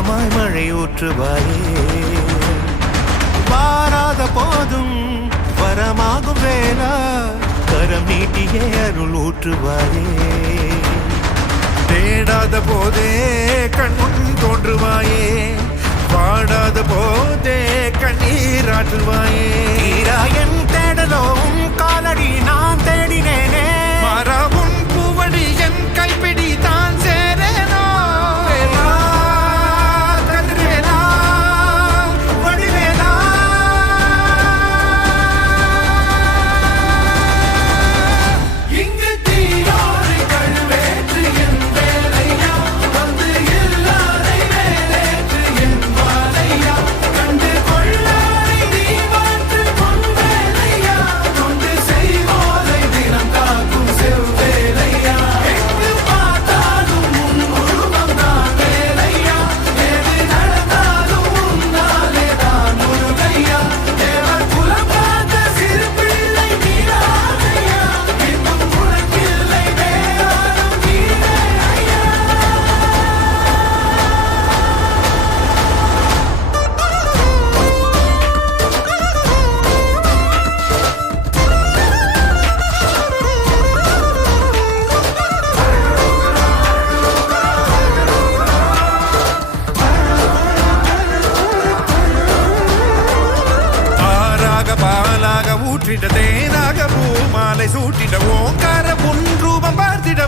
இதமாய் மழை ஊற்றுவாயே வாராத போதும் வரமாகும் வேளா கரம் நீட்டியே அருள் ஊற்றுவாயே தேடாத போதே கண்முன் தோன்றுவாயே பாடாத போதே கண்ணீராற்றுவாயே என் தேடலும் காலடி நான் தேடினேனே மரபும் பூவடி என் கைப்பிடி தான் சேரேனோ கதிர்வேலா வடிவேலா இங்கு தீயோடு கழுவேற்று என் வேலையா வந்து இல்லாதை வேலேற்று என் வாழையா கண்டு கொள்ளாரை நீ மாற்று பொன் வேலையா கொண்டு செய்வோரை தினம் காக்கும் செவ்வேலையா எங்கு பார்த்தாலும் உன் உருவம் தான் வேலையா எது நடந்தாலும் உன்னாலே தான் முருகையா தேவர் குலம் பார்த்த சிறு பிள்ளை நீராதையா இன்னும் உனக்கில்லை வேறாரும் நீரே ஐயா ஆறாக பாலாக ஊற்றிட தேனாக பூமாலை சூட்டிட ஓங்கார பொன் ரூபம் பார்த்திட